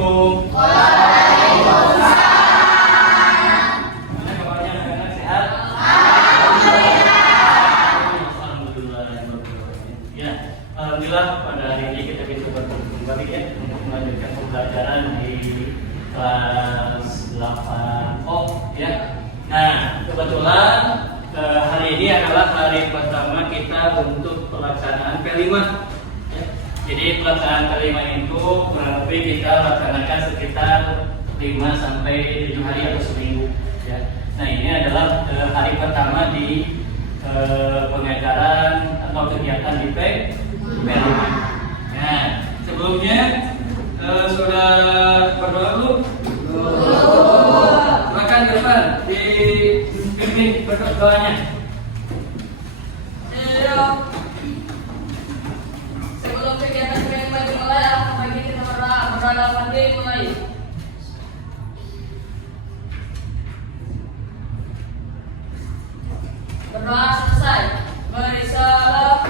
Assalamualaikum. Gimana kabarnya anak-anak, sehat? Alhamdulillah. Ya, alhamdulillah pada hari ini kita bisa bertemu kembali ya untuk melanjutkan pembelajaran di kelas 8O ya. Nah, kebetulan hari ini adalah hari pertama kita untuk pelaksanaan P5 ya. Jadi pelaksanaan P5 itu kurang lebih kita laksanakan sekitar 5 sampai 7 hari atau seminggu ya. Nah, ini adalah hari pertama di pengajaran atau kegiatan di P5. Nah, sebelumnya sudah berdoa belum? Makan depan dipimpin berdoanya. Sebelum kegiatan P5 dimulai, alangkah baiknya kita berdoa dimulai. Berdoa selesai. Beri salam.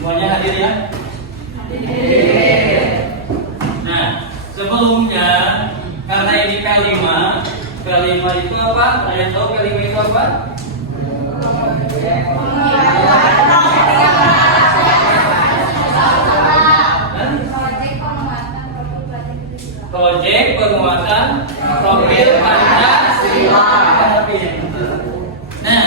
Semuanya hadir ya? Hadir. Nah, sebelumnya karena ini P5 itu apa? Kalian tahu P5 itu apa? Proyek penguatan profil Pancasila. Nah,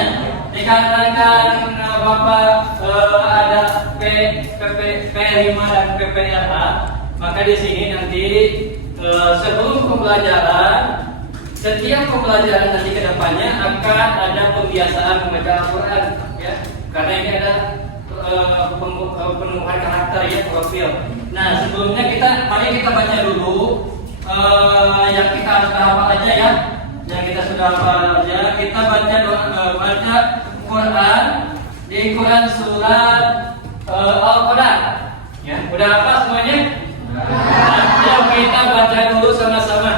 dikarenakan Bapak ada P5 dan PPLH, maka di sini nanti sebelum pembelajaran, setiap pembelajaran nanti ke depannya akan ada pembiasaan membaca Al-Quran ya. Karena ini ada pemenuhan karakter ya, profil. Nah, sebelumnya mari kita baca dulu yang kita sudah hafal aja ya. Yang kita sudah hafal aja, kita baca Quran di Quran surat Al-Quran ya. Udah hafal semuanya? Yuk kita baca dulu sama-sama.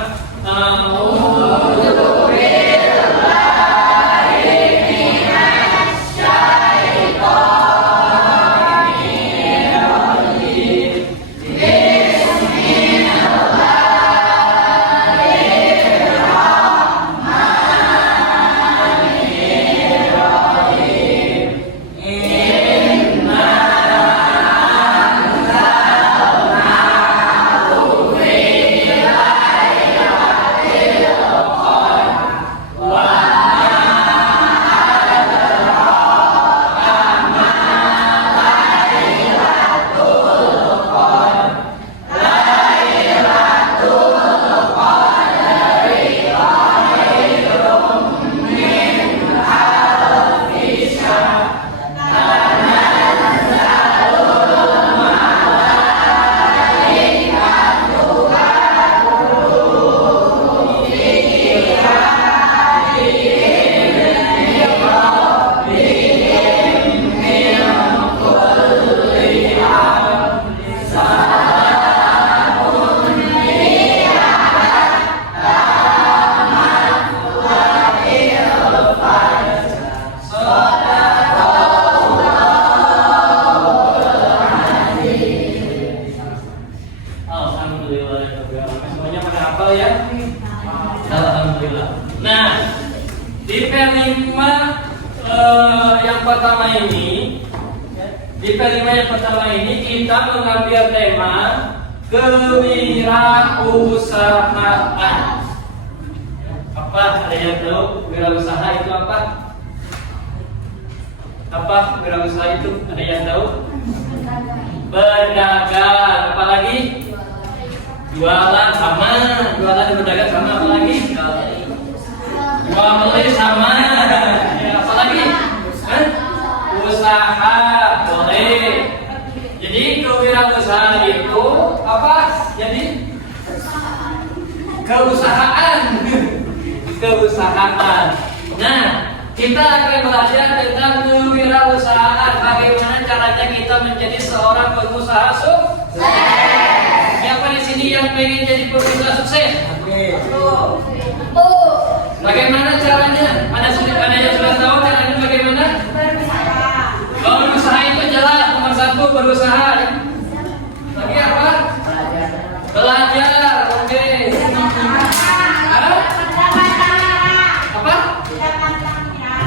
Semuanya pada hafal ya? Alhamdulillah. Nah, di P5 yang pertama ini, kita mengambil tema kewirausahaan. Apa? Ada yang tahu wirausaha itu apa? Apa wirausaha itu? Ada yang tahu? Berdagang. Apalagi? Jualan sama, jualan dan berdagang sama, apa lagi? Jual beli sama, ya, apa lagi? Usaha boleh. Jadi kewirausahaan itu apa? Jadi keusahaan. Nah, kita akan belajar tentang kewirausahaan. Bagaimana caranya kita menjadi seorang pengusaha sukses. Siapa di sini yang pengen jadi pengusaha sukses? Bagaimana caranya? Ada yang sudah tahu caranya bagaimana? Berusaha itu jelas. Nomor 1 berusaha. Lagi apa? Belajar. Oke. Apa?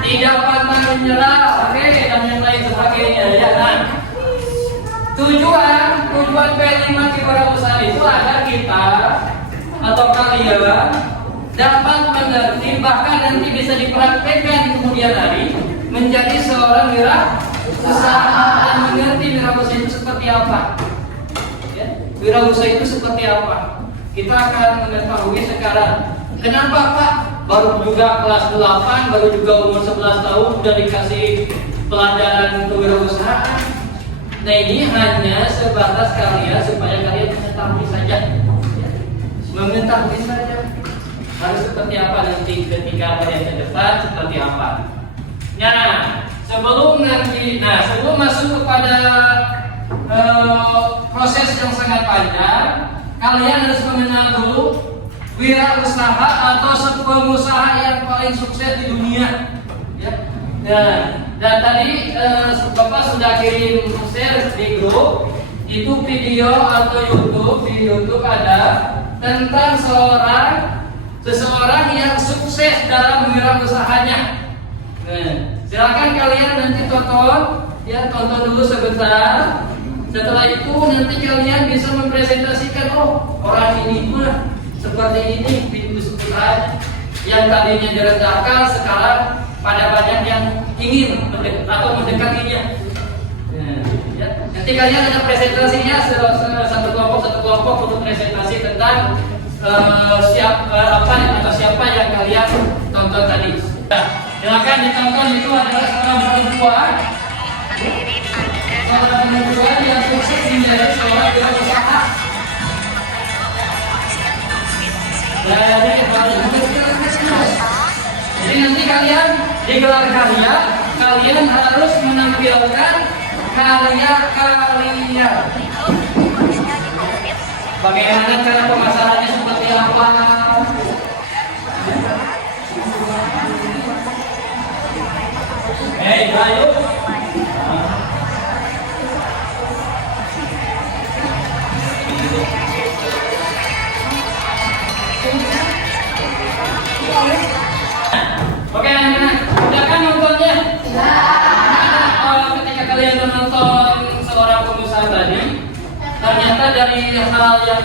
Tidak pantang menyerah. Oke. Dan yang lain sebagainya. Ya. Nah, tujuan P5 kewirausahaan itu agar kita atau kalian dapat mengerti, bahkan nanti bisa dipraktekkan kemudian hari menjadi seorang wirausaha dan mengerti wirausaha itu seperti apa. Ya, wirausaha itu seperti apa? Kita akan mengetahui sekarang. Kenapa Pak? Baru juga kelas 8, baru juga umur 11 tahun sudah dikasih pelajaran kewirausahaan. Nah ini hanya sebatas kalian supaya kalian mengetahui saja. Mengetahui saja. Harus seperti apa nanti ketika kalian ke depan seperti apa. Nah, sebelum masuk kepada proses yang sangat panjang, kalian harus mengenal dulu wirausaha atau pengusaha yang paling sukses di dunia. Ya. Dan tadi Bapak sudah kirim share di grup itu video atau di YouTube ada tentang seseorang yang sukses dalam wirausahaan. Silakan kalian nanti tonton dulu sebentar. Setelah itu nanti kalian bisa mempresentasikan, orang ini mah seperti ini usaha yang tadinya direndahkan sekarang pada banyak yang ingin mendekatinya. Nanti kalian ada presentasinya satu kelompok untuk presentasi tentang siapa yang kalian tonton tadi. Nah, silakan ditonton. Itu adalah seorang perempuan yang sukses menjadi seorang wirausaha. Jadi nanti kalian di gelar karya kalian harus menampilkan karya kalian. Bagaimana cara pemasarannya seperti apa? Ayo. Oke, anak-anak, udah kan nontonnya? Ketika kalian menonton seorang pengusaha tadi, ternyata dari hal yang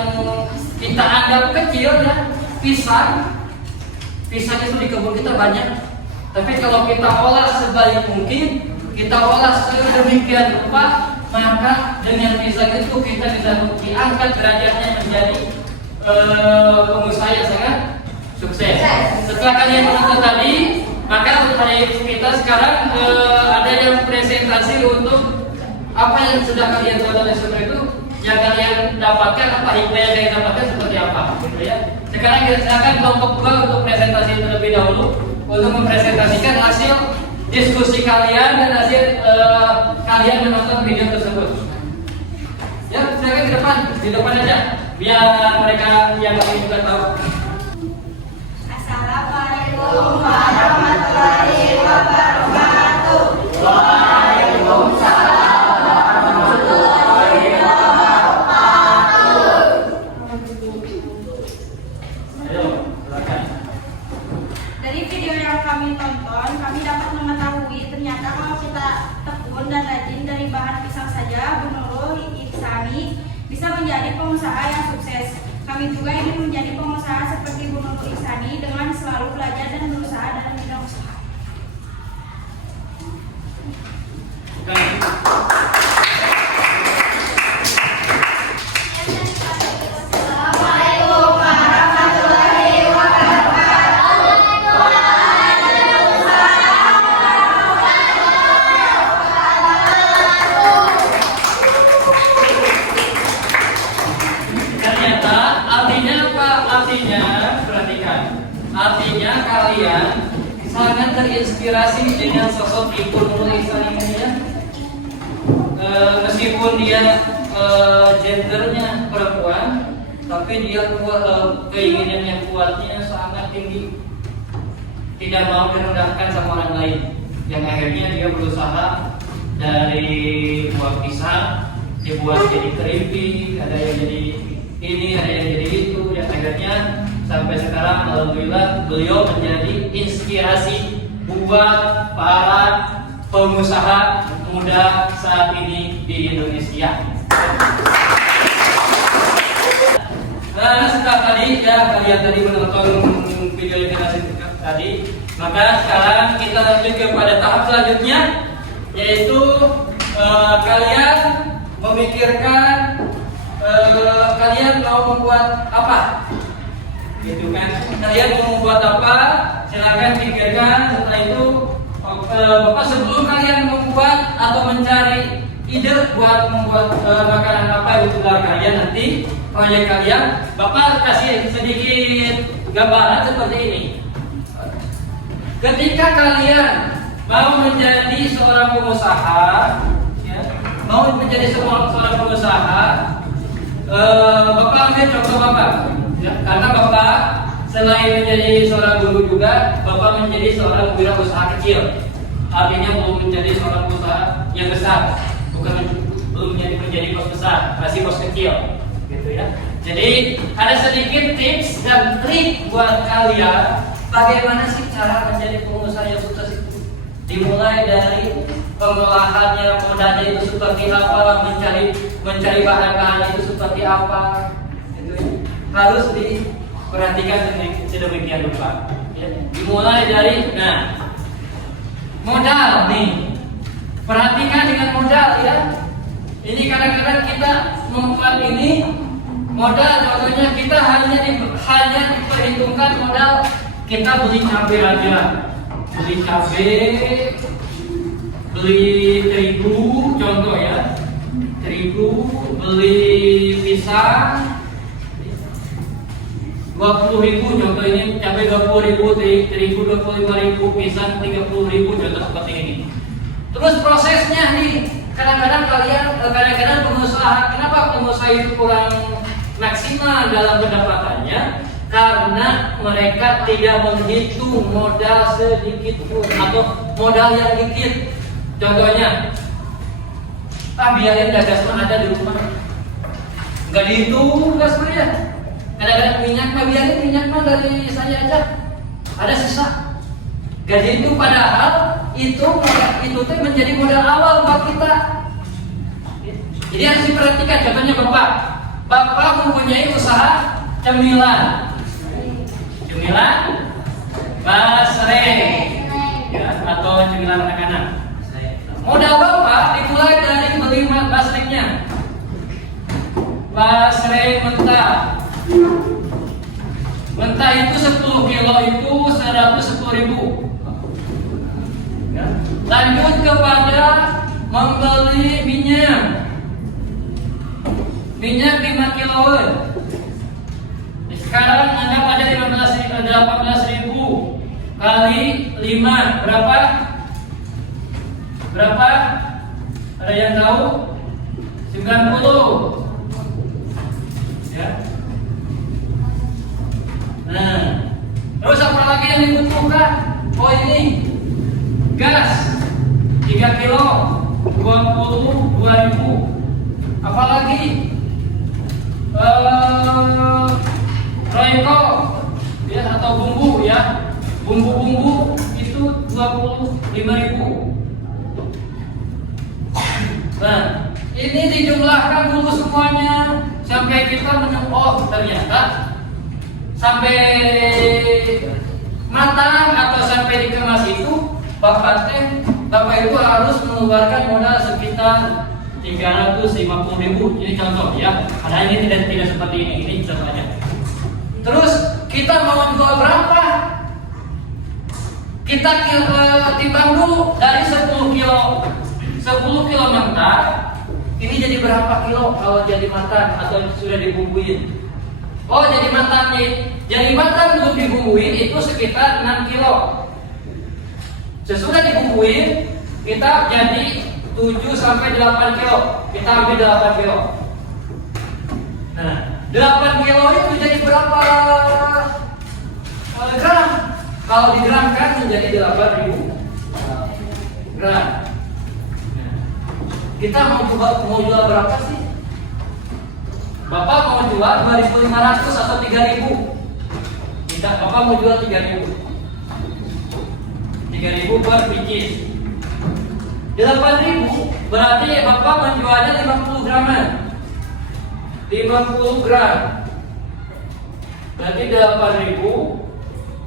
kita anggap kecil ya, pisang itu di kebun kita banyak. Tapi kalau kita olah sebaik mungkin, kita olah sedemikian rupa, maka dengan pisang itu kita bisa diangkat derajatnya menjadi pengusaha yang sangat sukses. Setelah kalian menonton tadi, maka dari kita sekarang ada yang presentasi untuk apa yang sudah kalian tonton seperti itu, yang kalian dapatkan, apa hikmah yang kalian dapatkan seperti apa, gitu ya. Sekarang kita silakan kelompok 2 untuk presentasi terlebih dahulu untuk mempresentasikan hasil diskusi kalian dan hasil kalian menonton video tersebut. Ya, silakan di depan aja, biar mereka yang lain juga tahu. Assalamualaikum warahmatullahi wabarakatuh. Waalaikumsalam warahmatullahi wabarakatuh. Ayo, silakan. Dari video yang kami tonton, kami dapat mengetahui ternyata kalau kita tekun dan rajin dari bahan pisang saja, Bu Nurul Ihsani bisa menjadi pengusaha yang sukses. Kami juga ingin menjadi pengusaha seperti Bu Nurul Ihsani dengan selalu belajar dan berusaha dalam bidang usaha. Assalamualaikum warahmatullahi Ternyata artinya apa? Artinya, perhatikan. Artinya kalian terinspirasi dengan sosok Ibu Nurul Ihsan ini ya. Meskipun dia gendernya perempuan, tapi dia keinginan yang kuatnya sangat tinggi, tidak mau direndahkan sama orang lain. Yang akhirnya dia berusaha dari buah pisang dibuat jadi keripik, ada yang jadi ini, ada yang jadi itu, dan akhirnya sampai sekarang alhamdulillah beliau menjadi inspirasi buat para pengusaha muda saat ini di Indonesia. Nah, setelah tadi ya kalian tadi menonton video inspirasi tadi, maka sekarang kita lanjut kepada tahap selanjutnya, yaitu kalian memikirkan kalian mau membuat apa, gitu kan? Kalian mau membuat apa? Silakan pikirkan. Setelah itu, Bapak sebelum kalian membuat atau mencari ide buat membuat makanan apa itu dari kalian nanti proyek kalian, Bapak kasih sedikit gambaran seperti ini. Ketika kalian mau menjadi seorang pengusaha, ya, mau menjadi seorang pengusaha, Bapak ambil contoh Bapak, ya, karena Bapak selain menjadi seorang guru juga, Bapak menjadi seorang wirausaha kecil. Artinya belum menjadi seorang usaha yang besar, belum menjadi bos besar, masih bos kecil, gitu ya. Jadi ada sedikit tips dan trik buat kalian bagaimana sih cara menjadi pengusaha yang sukses itu. Dimulai dari pengolahannya, modalnya itu seperti apa, mencari bahan-bahan itu seperti apa, gitu ya. Harus diperhatikan sedemikian rupa. Ya. Dimulai dari, modal nih. Perhatikan dengan modal ya. Ini kadang-kadang kita membuat ini modal, contohnya kita hanya diperhitungkan modal kita beli cabai aja, beli cabai, beli terigu, contoh ya, terigu, beli pisang 20.000, contoh ini cabai 20.000, terigu 25.000, pisang 30.000, contoh seperti ini. Terus prosesnya nih, kadang-kadang pengusaha, kenapa pengusaha itu kurang maksimal dalam pendapatannya? Karena mereka tidak menghitung modal sedikit pun atau modal yang dikit. Contohnya, biarin gas mah ada di rumah, nggak dihitung gas sebenarnya. Kadang-kadang biarin minyak mah dari saya aja, ada sisa. Gaji itu padahal itu menjadi modal awal buat kita. Jadi harus diperhatikan. Contohnya Bapak mempunyai usaha cemilan basreng, ya, atau cemilan anak-anak. Modal Bapak dimulai dari beli basrengnya, basreng mentah. Mentah itu 10 kilo itu 110.000. Ya. Lanjut kepada membeli minyak 5 kiloan. Sekarang anggap ada 18.000 kali 5 berapa? Ada yang tahu? 90. Ya. Nah, terus apa lagi yang dibutuhkan? Oh ini gas 3 kilo 22.000. Apalagi royco ya, atau bumbu ya, bumbu itu 25.000. Nah, ini dijumlahkan dulu semuanya sampai kita menemukan ternyata sampai matang atau sampai dikemas itu Bapak itu harus mengeluarkan modal sekitar 350.000. Ini contoh ya, karena ini tidak seperti ini contohnya. Terus kita mau jual berapa? Kita timbang dulu dari 10 kilo mentah. Ini jadi berapa kilo kalau jadi matang atau sudah dibumbuin? Oh, jadi matang belum dibumbuin itu sekitar 6 kilo. Sesudah dibukuin, kita jadi 7 sampai 8 kilo. Kita ambil 8 kilo. Nah, 8 kilo itu jadi berapa gram? Kalau digramkan menjadi 8.000 gram. Kita mau jual berapa sih? Bapak mau jual 2.500 atau 3.000? Bapak mau jual 3.000 per biji. 8.000 berarti Bapak menjualnya 50 gram. 50 gram. Berarti 8.000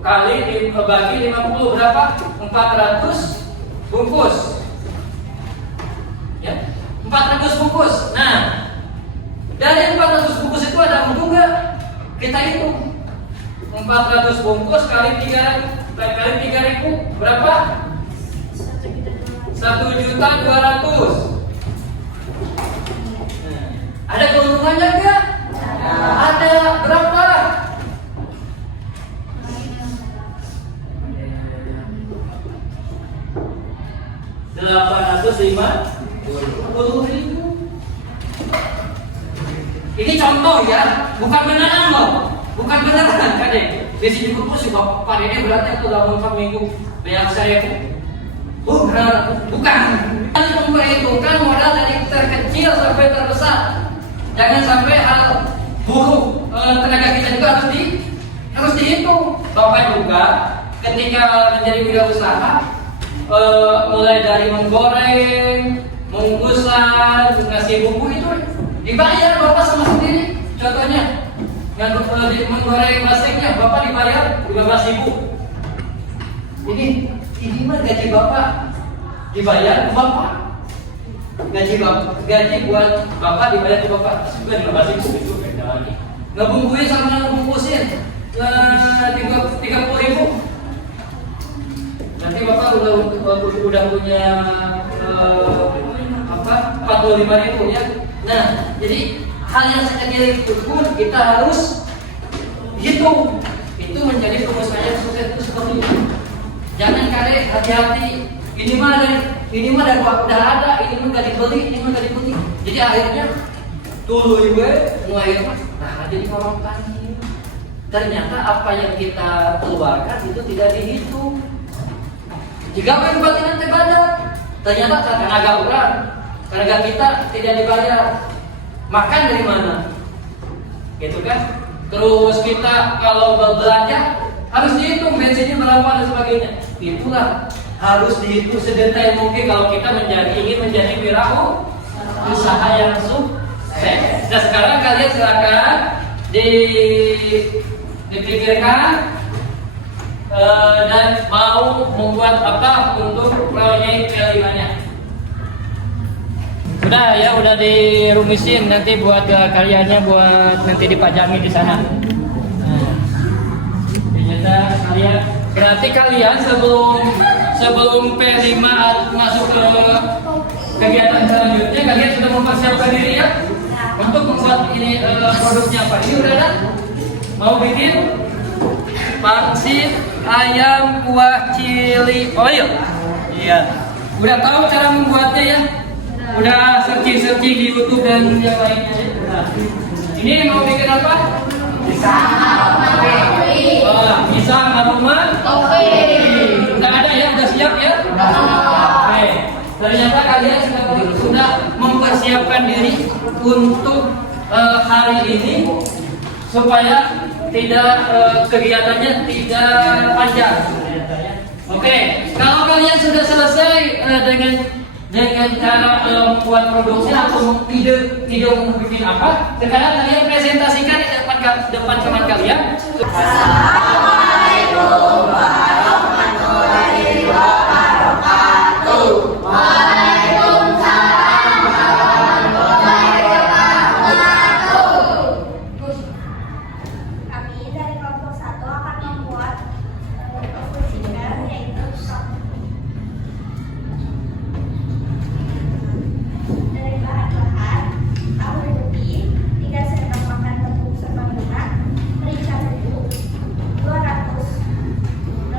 kali bagi 50 berapa? 400 bungkus. Ya, 400 bungkus. Nah, dari 400 bungkus itu ada untung nggak? Kita hitung. 400 bungkus kali 3.000 berapa? 1.200.000. Ada keuntungannya nggak? Ada. Berapa? $850.000. Ini contoh ya, bukan beneran loh. Bukan beneran, Kadek. Di sini pun si Pak Dede beratnya tuh dalam 4 minggu. Banyak saya bukan. Kita memperhitungkan modal dari terkecil sampai terbesar. Jangan sampai hal buruk tenaga kita juga harus dihitung. Bapak juga ketika menjadi wirausaha mulai dari menggoreng, bungkusan, ngasih bumbu itu dibayar Bapak sama sendiri. Contohnya yang menggoreng plastiknya Bapak dibayar 15.000. Ini mah gaji Bapak dibayar ke Bapak. Gaji buat Bapak dibayar ke Bapak juga 15.000 itu beda lagi. Ngebungkuin sama ngebungkusin 30.000. Nanti Bapak udah punya 45.000 ya. Nah, jadi hal yang sekecil itu pun kita harus hitung. Itu menjadi pengusaha yang sukses itu seperti itu. Jangan kalian hati-hati. Ini mah udah ada, ini mah gak dibeli. Jadi akhirnya dulu ibu mulai jadi orang tani. Ternyata apa yang kita keluarkan itu tidak dihitung. Jika berbuat nanti banyak, ternyata tenaga kita tidak dibayar. Makan dari mana? Gitu kan? Terus kita kalau berbelanja harus dihitung bensinnya berapa dan sebagainya. Itulah harus dihitung sedetail mungkin kalau kita ingin menjadi wirausaha yang sukses. Nah sekarang kalian silakan dipikirkan dan mau membuat apa untuk proyek kelimanya. Udah dirumisin nanti buat karyanya buat nanti dipajami di sana. Ternyata kalian berarti kalian sebelum P5 masuk ke kegiatan selanjutnya kalian sudah mempersiapkan diri ya untuk membuat ini produknya apa? Ini udah ada? Mau bikin pangsit ayam kuah cili oil. Iya. Udah tahu cara membuatnya ya? Udah searching di YouTube dan yang lainnya. Ini mau bikin apa? Pisang aroma. Udah ada ya? Udah siap ya? Oke. Ternyata kalian sudah mempersiapkan diri untuk hari ini supaya tidak kegiatannya tidak panjang. Oke. Kalau kalian sudah selesai dengan cara membuat produksi atau ide mau bikin apa, sekarang kalian presentasikan di depan teman kalian. Assalamualaikum warahmatullahi wabarakatuh. Waalaikumsalam warahmatullahi wabarakatuh. Kami dari kelompok 1 akan membuat posisinya yaitu dari bahan-bahan tahu putih 3 sendok makan tepung serta minyak, merica bubuk 200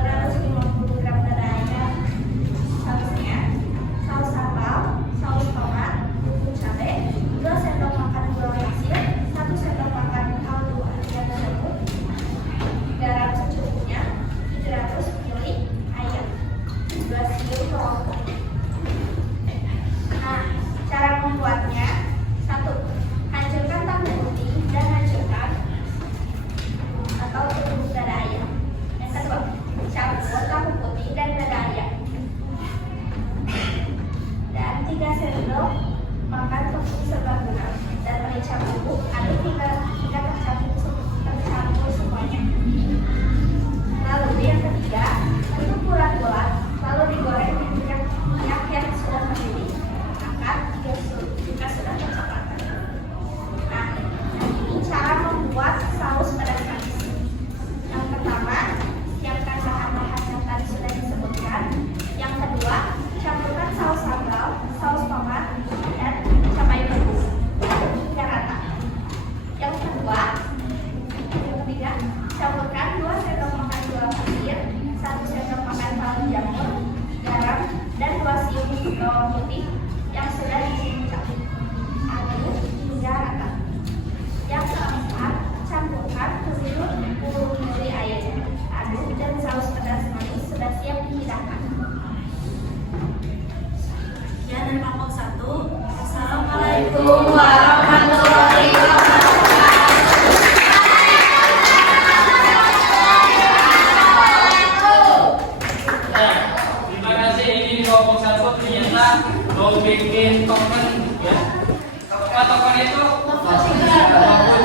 besok?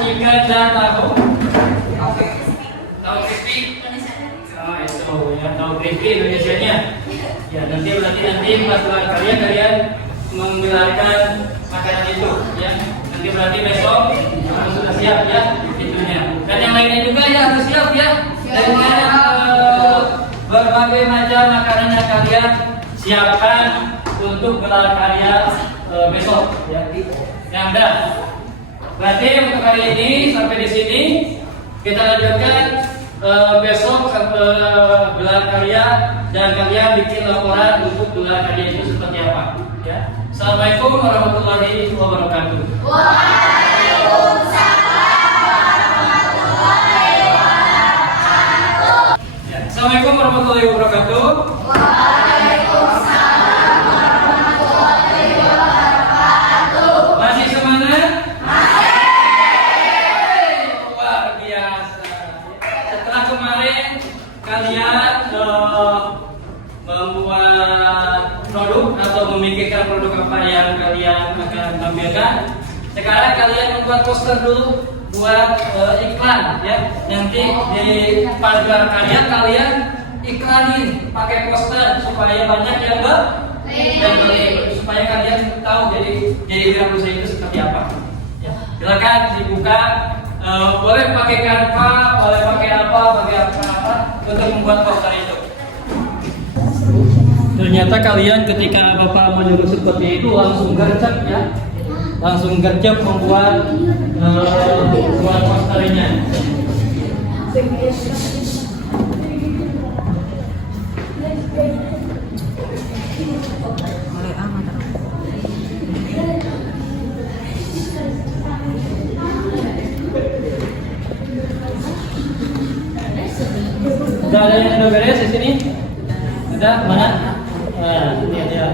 Chicken dan tahu. Tahu crispy. Oh itu ya, tahu crispy Indonesianya. Ya nanti pas kalian menggelarkan makanan itu ya. Nanti berarti besok harus sudah siap ya itunya. Dan yang lainnya juga ya harus siap ya. Dengan berbagai macam makanan yang kalian siapkan untuk gelar karya besok ya. Yang dah. Berarti untuk hari ini sampai di sini kita lanjutkan besok gelar karya dan kalian bikin laporan untuk gelar karya itu seperti apa ya. Assalamualaikum warahmatullahi wabarakatuh. Assalamualaikum warahmatullahi wabarakatuh. Masih semangat? Luar biasa. Setelah kemarin kalian membuat produk atau memikirkan produk apa yang kalian akan tampilkan, sekarang kalian membuat poster dulu buat iklan ya. Nanti di pagar karya kalian iklanin pakai poster supaya banyak yang beli, supaya kalian tahu jadi wirausaha itu seperti apa ya. Silakan dibuka, boleh pakai Canva, boleh pakai apa untuk membuat poster itu. Ternyata kalian ketika Bapak menyuruh seperti itu langsung gercep ya. Langsung gercep membuat buat posternya. Udah ada yang sudah beres di sini? Udah mana? Nah, ini dia.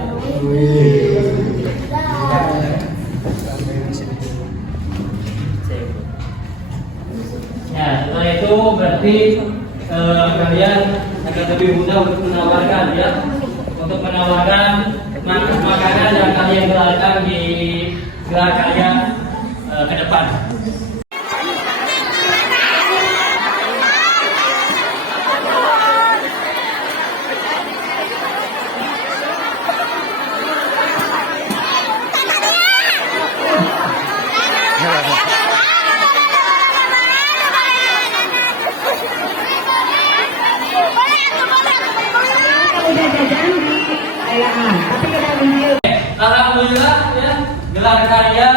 Ya, setelah itu berarti kalian akan lebih mudah untuk menawarkan ya, untuk menawarkan makanan yang kalian gelarkan di gelar karya ke depan. Alhamdulillah ya, gelar karya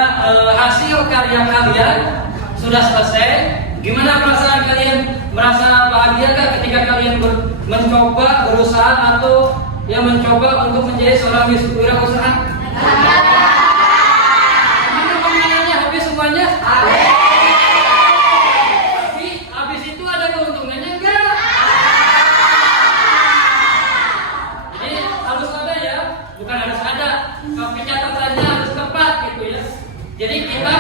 hasil karya kalian sudah selesai. Gimana perasaan kalian? Merasa bahagia gak ketika kalian mencoba berusaha atau yang mencoba untuk menjadi seorang wirausaha? Gimana pemenangnya? Habis semuanya? Tapi habis itu ada keuntungannya enggak? Jadi harus ada ya, bukan harus ada. Catatannya harus tepat gitu ya. Jadi kita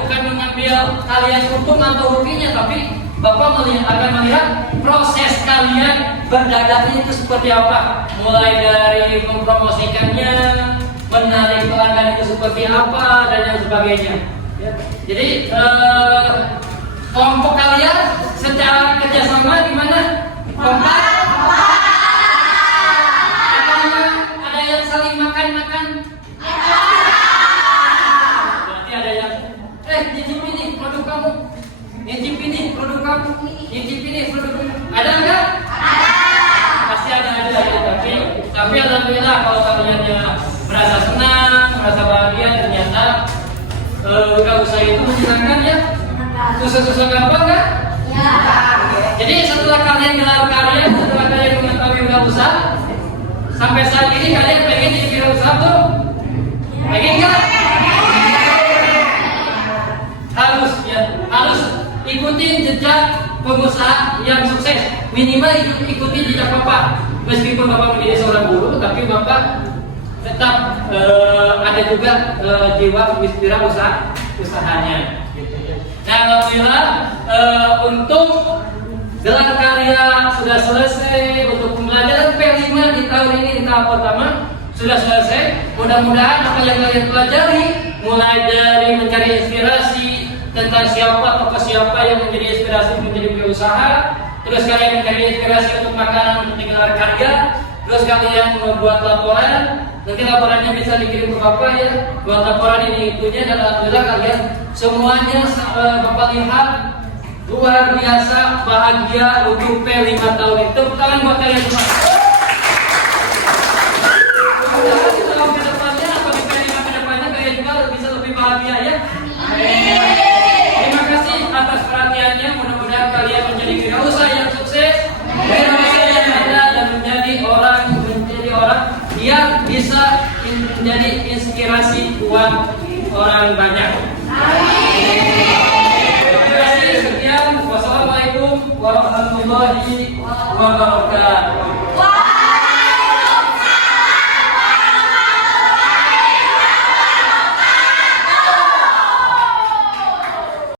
bukan mengambil kalian untung atau ruginya, tapi Bapak akan melihat proses kalian berdagangnya itu seperti apa. Mulai dari mempromosikannya, menarik pelanggan itu seperti apa dan yang sebagainya. Ya. Jadi kelompok kalian secara kerjasama gimana? Kompak? Ada yang saling makan-makan? Berarti ada yang nyicip ini produk kamu, nyicip ini produk kamu, nyicip ini produk kamu. Ada enggak? Ada. Pasti ada ya, tapi alhamdulillah kalau kalian merasa senang, merasa bahagia, ternyata usaha itu menyenangkan ya. Susah-susah gampang kan? Ya. Jadi setelah kalian gelar karya, setelah kalian mengetahui usaha, sampai saat ini kalian pengen jadi wirausaha tuh? Pengen nggak? Harus ikutin jejak pengusaha yang sukses. Minimal ikutin jejak Bapak. Meskipun Bapak menjadi seorang guru, tapi Bapak tetap ada juga jiwa usahanya. Nah, alhamdulillah untuk gelar karya sudah selesai, untuk pembelajaran P5 di tahun ini di tahap pertama sudah selesai. Mudah-mudahan apa yang kalian pelajari mulai dari mencari inspirasi tentang siapa tokoh siapa yang menjadi inspirasi menjadi usaha, terus kalian mencari inspirasi untuk makanan untuk digelar karya, terus kalian membuat laporan, nanti laporannya bisa dikirim ke Bapak ya, buat laporan ini itunya, dan alhamdulillah kalian semuanya Bapak lihat luar biasa bahagia untuk P5 tahun itu. Tepuk tangan buat kalian semua. Mudah-mudahan di tahun kedepannya atau di P5 kedepannya kalian juga bisa lebih bahagia ya. Terima kasih atas perhatiannya. Mudah-mudahan kalian menjadi wirausaha yang sukses, wirausaha yang ada, dan menjadi orang yang bisa menjadi inspirasi buat orang banyak. Terima kasih. Sekian. Wassalamualaikum warahmatullahi wabarakatuh.